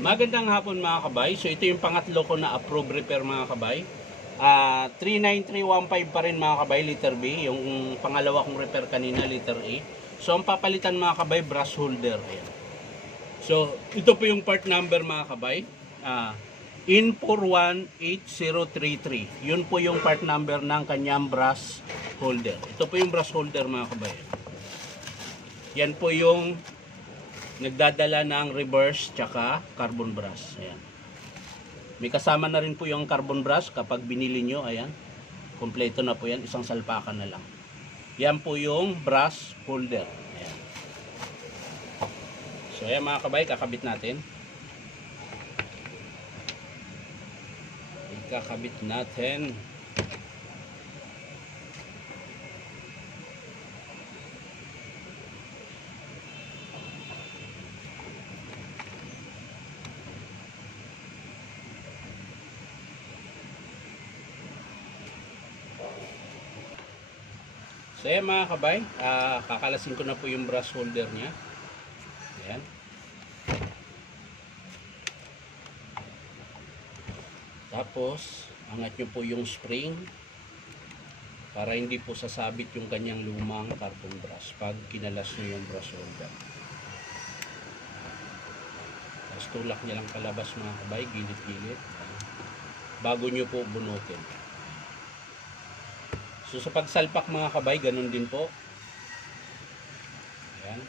Magandang hapon mga kabay. So ito yung pangatlo ko na approved repair mga kabay. 39315 pa rin mga kabay, letter B. Yung pangalawa kong repair kanina, letter A. So ang papalitan mga kabay, brush holder. Ayan. So ito po yung part number mga kabay. In418033. Yun po yung part number ng kanyang brush holder. Ito po yung brush holder mga kabay. Yan po yung nagdadala ng reverse tsaka carbon brush. Ayan. May kasama na rin po yung carbon brush kapag binili nyo. Ayan. Kompleto na po yan. Isang salpakan na lang. Yan po yung brush holder. Ayan. So ayan mga kabay, kakabit natin. Kakabit natin. So ayan mga kabay, kakalasin ko na po yung brush holder nya. Ayan. Tapos angat nyo po yung spring para hindi po sasabit yung kanyang lumang carbon brush pag kinalas nyo yung brush holder. Tapos tulak nyo lang palabas mga kabay, gilid-gilid, bago nyo po bunutin. So sa pagsalpak mga kabay, ganun din po. Ayan.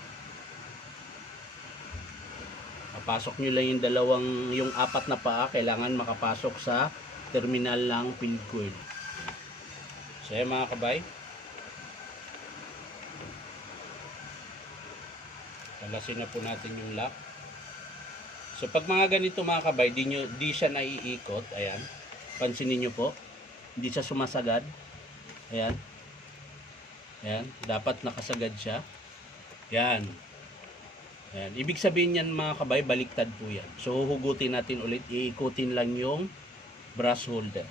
Papasok nyo lang yung apat na paa, kailangan makapasok sa terminal ng field coil. So ayan mga kabay. Kalasin na po natin yung lock. So pag mga ganito mga kabay, di siya naiikot. Ayan. Pansinin nyo po. Hindi siya sumasagad. Ayan. Ayan. Dapat nakasagad siya. Ayan. Ayan. Ibig sabihin yan mga kabay, baliktad po yan. So huhugutin natin ulit. Iikutin lang yung brush holder.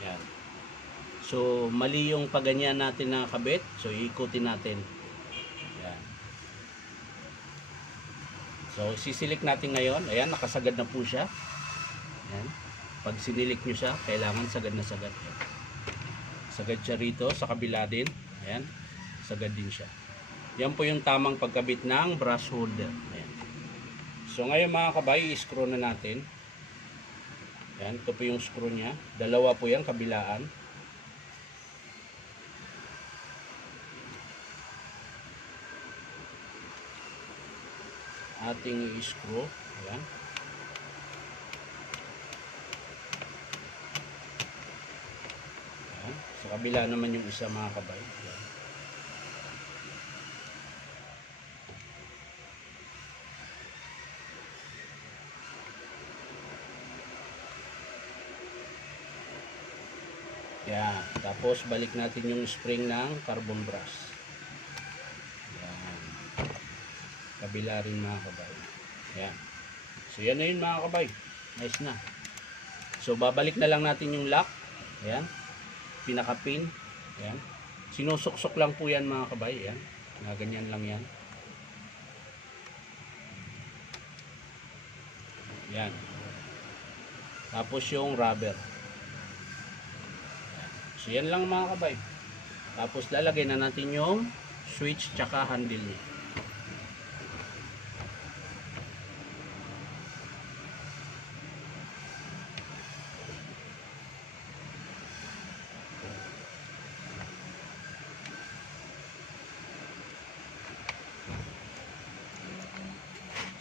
Ayan. So mali yung paganyan natin na kabit. So iikutin natin. Ayan. So sisilik natin ngayon. Ayan, nakasagad na po siya. Ayan. Pag sinilik nyo siya, kailangan sagad na sagad. Ayan. Sagad siya rito, sa kabila din. Ayan. Sagad din siya. Yan po yung tamang pagkabit ng brush holder. Ayan. So ngayon mga kabay, i-screw na natin. Ayan, ito po yung screw nya. Dalawa po yan, kabilaan. Ating i-screw. Ayan. Ayan. Sa kabila naman yung isa mga kabay. Ayan. Ayan. Tapos balik natin yung spring ng carbon brush. Ayan. Kabila rin mga kabay. Ayan. So yan na yun mga kabay. Nice na. So babalik na lang natin yung lock. Ayan. Pinaka-pin. Ayan. Sinusuksok lang po yan mga kabay. Ayan. Ganyan lang yan. Ayan. Tapos yung rubber. So yan lang mga kabay. Tapos lalagay na natin yung switch tsaka handle niya.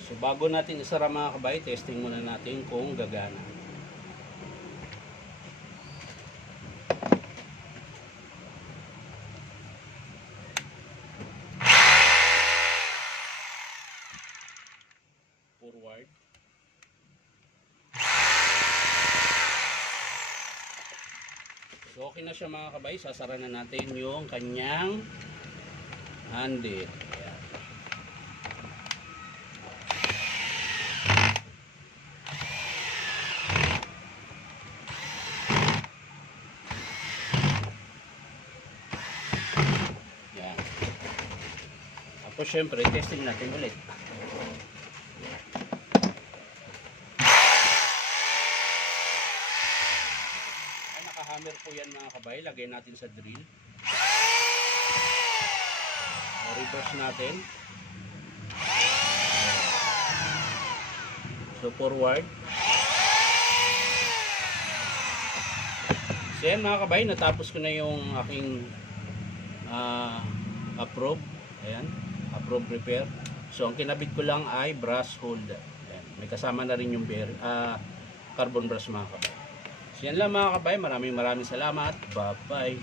So bago natin isara mga kabay, testing muna natin kung gagana. Forward. So okay na siya mga kabay, sasara na natin yung kanyang handle. Ayan. Tapos syempre, testing natin ulit. Ay, nakahammer po yan mga kabay. Lagay natin sa drill. Reverse natin. So forward. So yan mga kabay, natapos ko na yung aking approve. Ayan, approve repair. So ang kinabit ko lang ay brush holder. Ayan, may kasama na rin yung carbon brush mga kabay. So yan lang mga kabay, maraming salamat. Bye bye.